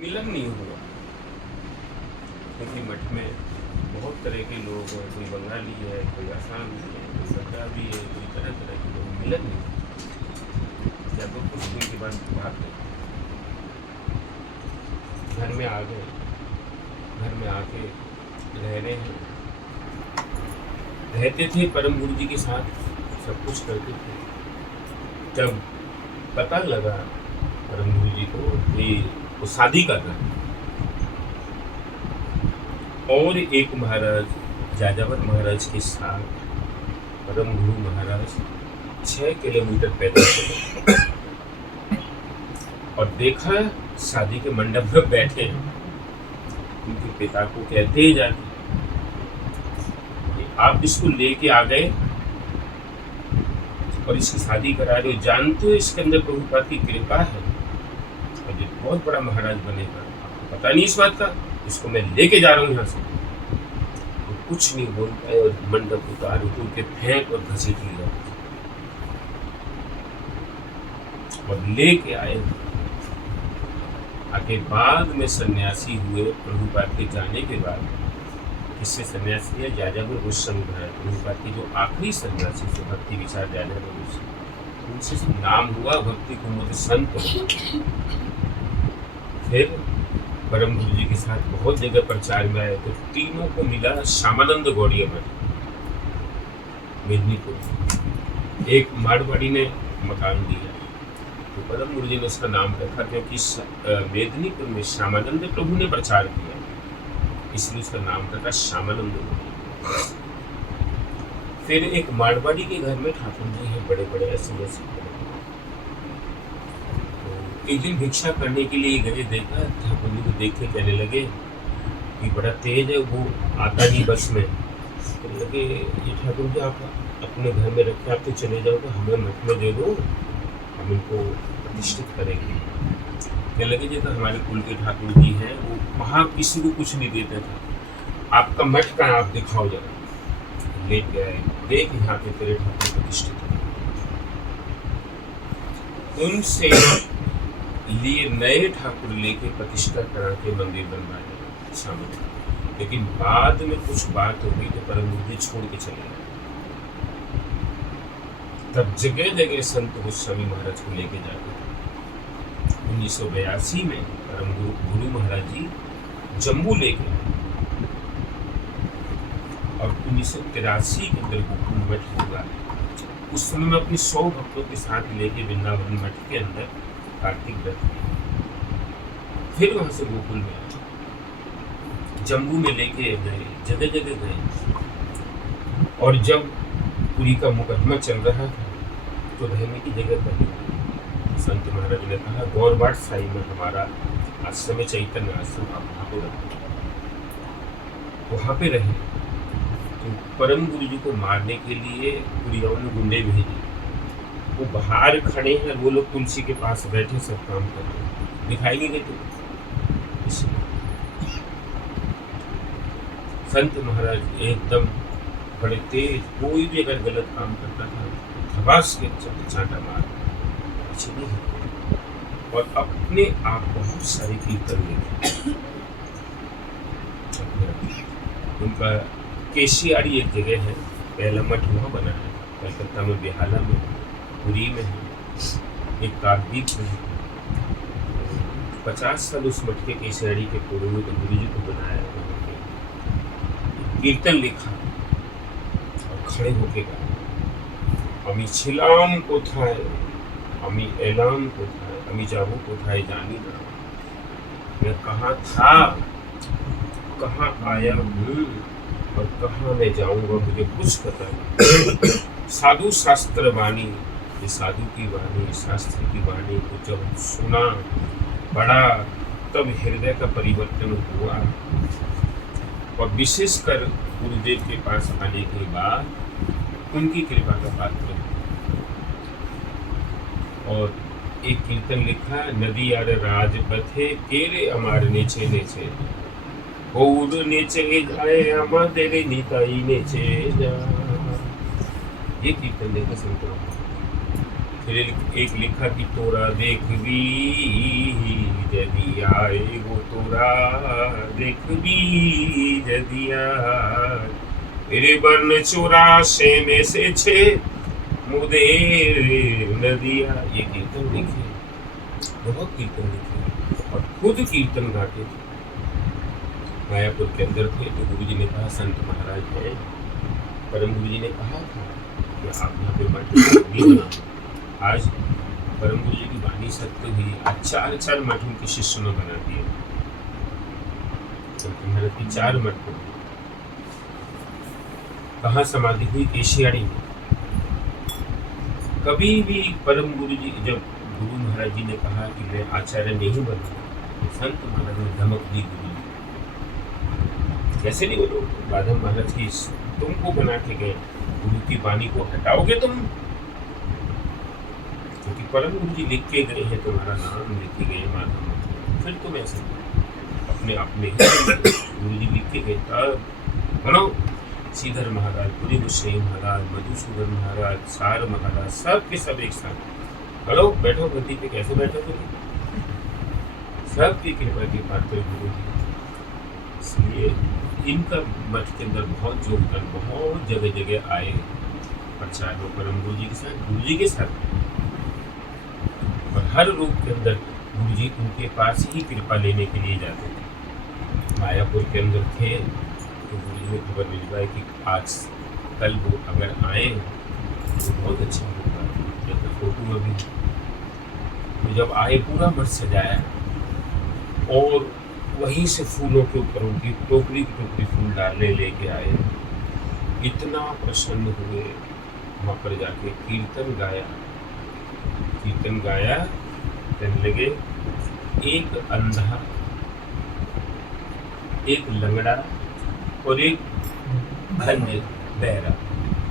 मिलन नहीं हुआ, क्योंकि मठ में बहुत तरह के लोग हैं, कोई बंगाली है, कोई आसामी है, कोई पंजाबी है, कोई तरह तरह के लोग। मिलन नहीं हुआ। जब वो कुछ दिन के बाद भाग गए, घर में आ गए, घर में आके रह रहे हैं, रहते थे परम गुरु जी के साथ, सब कुछ करते थे। जब पता लगा परम गुरु जी को कि वो शादी कर रहा है, और एक महाराज जाजावर महाराज के साथ परम गुरु महाराज 6 किलोमीटर पैदल चले और देखा शादी के मंडप में बैठे हैं। उनके पिता को कहते ही जाके आप इसको लेके आ गए और इसकी शादी करा रहे हो, जानते हो इसके अंदर प्रभुपाद की कृपा है और ये बहुत बड़ा महाराज बनेगा, आपको पता नहीं इस बात का, इसको मैं लेके जा रहा हूँ यहाँ से। तो कुछ नहीं बोल पाए और मंडप उतार के फेंक और घसीट लिया और लेके आए। आगे बाद में सन्यासी हुए प्रभुपाद के जाने के बाद। इससे सन्यासी है जाजापुर गोस्वामी महाराज, प्रभुपाद की जो आखिरी सन्यासी से भक्ति विचार जाजापुर गोस्वामी, उनसे नाम हुआ भक्ति कुमुद संत। फिर परम गुरु जी के साथ बहुत जगह प्रचार में आए, तो तीनों को मिला श्यामानंद गौड़िया मठ मेदिनीपुर। एक मारवाड़ी ने मकान दिया, तो परम गुरु जी ने उसका नाम रखा, क्योंकि मेदिनीपुर में श्यामानंद प्रभु ने प्रचार किया, इसलिए उसका नाम रखा श्यामानंद गौड़िया। फिर एक मारवाड़ी के घर में ठाकुर जी हैं, बड़े बड़े ऐसे ऐसे। एक दिन भिक्षा करने के लिए गए, देखा ठाकुर जी को देख के कहने लगे कि बड़ा तेज है, वो आता नहीं बस में। कहने लगे ये ठाकुर जी आप अपने घर में रख के आप तो चले जाओगे, हमें मठ में दे दो, हम इनको प्रतिष्ठित करेंगे। कहने लगे जी तो हमारे कुल के ठाकुर जी हैं, वो वहाँ किसी को कुछ नहीं देता था, आपका मठ का आप दिखाओ जरा। ले गए, देख यहाँ पे तेरे ठाकुर प्रतिष्ठित है। उनसे लिए नए ठाकुर लेके प्रतिष्ठा करा के मंदिर बनवाए शामिल। लेकिन बाद में कुछ बात हो गई तो परम गुरु जी छोड़ के चले गए। तब जगह जगह संत गोस्वामी महाराज को लेके जाते थे। 1982 में परम गुरु महाराज जी जम्मू लेके आए और 1983 के अंदर गोकुल मठ होगा। उस समय में अपने 100 भक्तों के साथ लेके वृंदावन मठ के अंदर कार्तिक व्रत, फिर वहां से गोकुल में जम्मू में लेके गए, जगह जगह गए। और जब पुरी का मुकदमा चल रहा था तो रहने की जगह पर संत महाराज ने कहा गौरबाट साई में हमारा आश्रम है, चैतन्य आश्रम, आप वहाँ पे रहे। वहाँ पे रहे तो परम गुरु जी को मारने के लिए पुरियाओं ने गुंडे भेजे। वो बाहर खड़े हैं, वो लोग तुलसी के पास बैठे सब काम कर रहे हैं, दिखाई नहीं देते। संत महाराज एकदम बड़े तेज, कोई भी अगर गलत काम करता था धबास के चांटा मार पीछे नहीं हटते। और अपने आप बहुत सारे कीर्तन लेते। उनका केशियाड़ी एक जगह है, पहला मठ वहाँ बना है, कलकत्ता में बेहाला में, पुरी में है, एक काकद्वीप में है। 50 साल उस मठ के केशियाड़ी के पूर्व में तो गुरु जी को बनाया, कीर्तन लिखा और खड़े होके गाया। अमी छिलाम को था, अमी एलाम को था, अमी जाबू को था, जानी ना मैं कहाँ था, कहाँ आया हूँ और कहाँ मैं जाऊँगा, मुझे कुछ पता नहीं। साधु शास्त्र वाणी, ये साधु की वाणी, शास्त्र की वाणी को जब सुना पढ़ा तब हृदय का परिवर्तन हुआ। और विशेषकर गुरुदेव के पास आने के बाद उनकी कृपा का पात्र। और एक कीर्तन लिखा, नदी यार राजपथे केरे अमार नीचे नीचे, गौर नीचे जाए हमारे निताई नीचे जा। ये कीर्तन देखा संतों। फिर एक लिखा कि तोरा देख भी यदि आए वो तोरा देखबी जदिया मेरे बन चौरासे में से छे मुदेर नदिया। ये कीर्तन लिखे, बहुत कीर्तन लिखे और खुद कीर्तन गाते थे। मायापुर के अंदर थे तो गुरु जी ने कहा संत महाराज है, परम गुरु जी ने कहा था कि आप यहाँ पे मठ नहीं बनाओ। आज परम गुरु जी की वाणी सत्य हुई, आज 4 मठ उनके शिष्यों ने बना दिए। संत महाराज की 4 मठ हो। कहाँ समाधि हुई? एशियाड़ी में। कभी भी परम गुरु जी, जब गुरु महाराज जी ने कहा कि मैं आचार्य नहीं बनूंगा, तो संत महाराज ने धमक दी गुरु जी, कैसे नहीं बोलो, माधव महाराज की तुमको बना के गए, गुरु की वाणी को हटाओगे तुम? क्योंकि परम गुरु जी लिख के गए हैं, तुम्हारा नाम लिख के गए माधव, फिर तुम ऐसे अपने अपने गुरु जी लिख के गए। तब बनो श्रीधर महाराज, पूरी गोसाई महाराज, मधुसूदन महाराज, सार महाराज, सब के सब एक साथ हेलो बैठो गद्दी पे। कैसे बैठो थे? सबकी कृपा की पात्र गुरु जी। इसलिए इनका मठ के अंदर बहुत योगदान, बहुत जगह जगह आए प्रचार में परम गुरु जी के साथ, गुरु जी के साथ। और हर रूप के अंदर गुरु जी उनके पास ही कृपा लेने के लिए जाते थे। मायापुर के अंदर थे तो गुरु जी ने खबर मिलवाई कि आज कल वो अगर आए तो बहुत अच्छा होगा, जैसे फोटो में भी। तो जब आए पूरा मठ सजाया और वहीं से फूलों के ऊपर उनकी टोकरी की टोकरी फूल डालने लेके आए। इतना प्रसन्न हुए, वहाँ पर जाके कीर्तन गाया। कहने लगे एक अंधा, एक लंगड़ा और एक धन्य बहरा,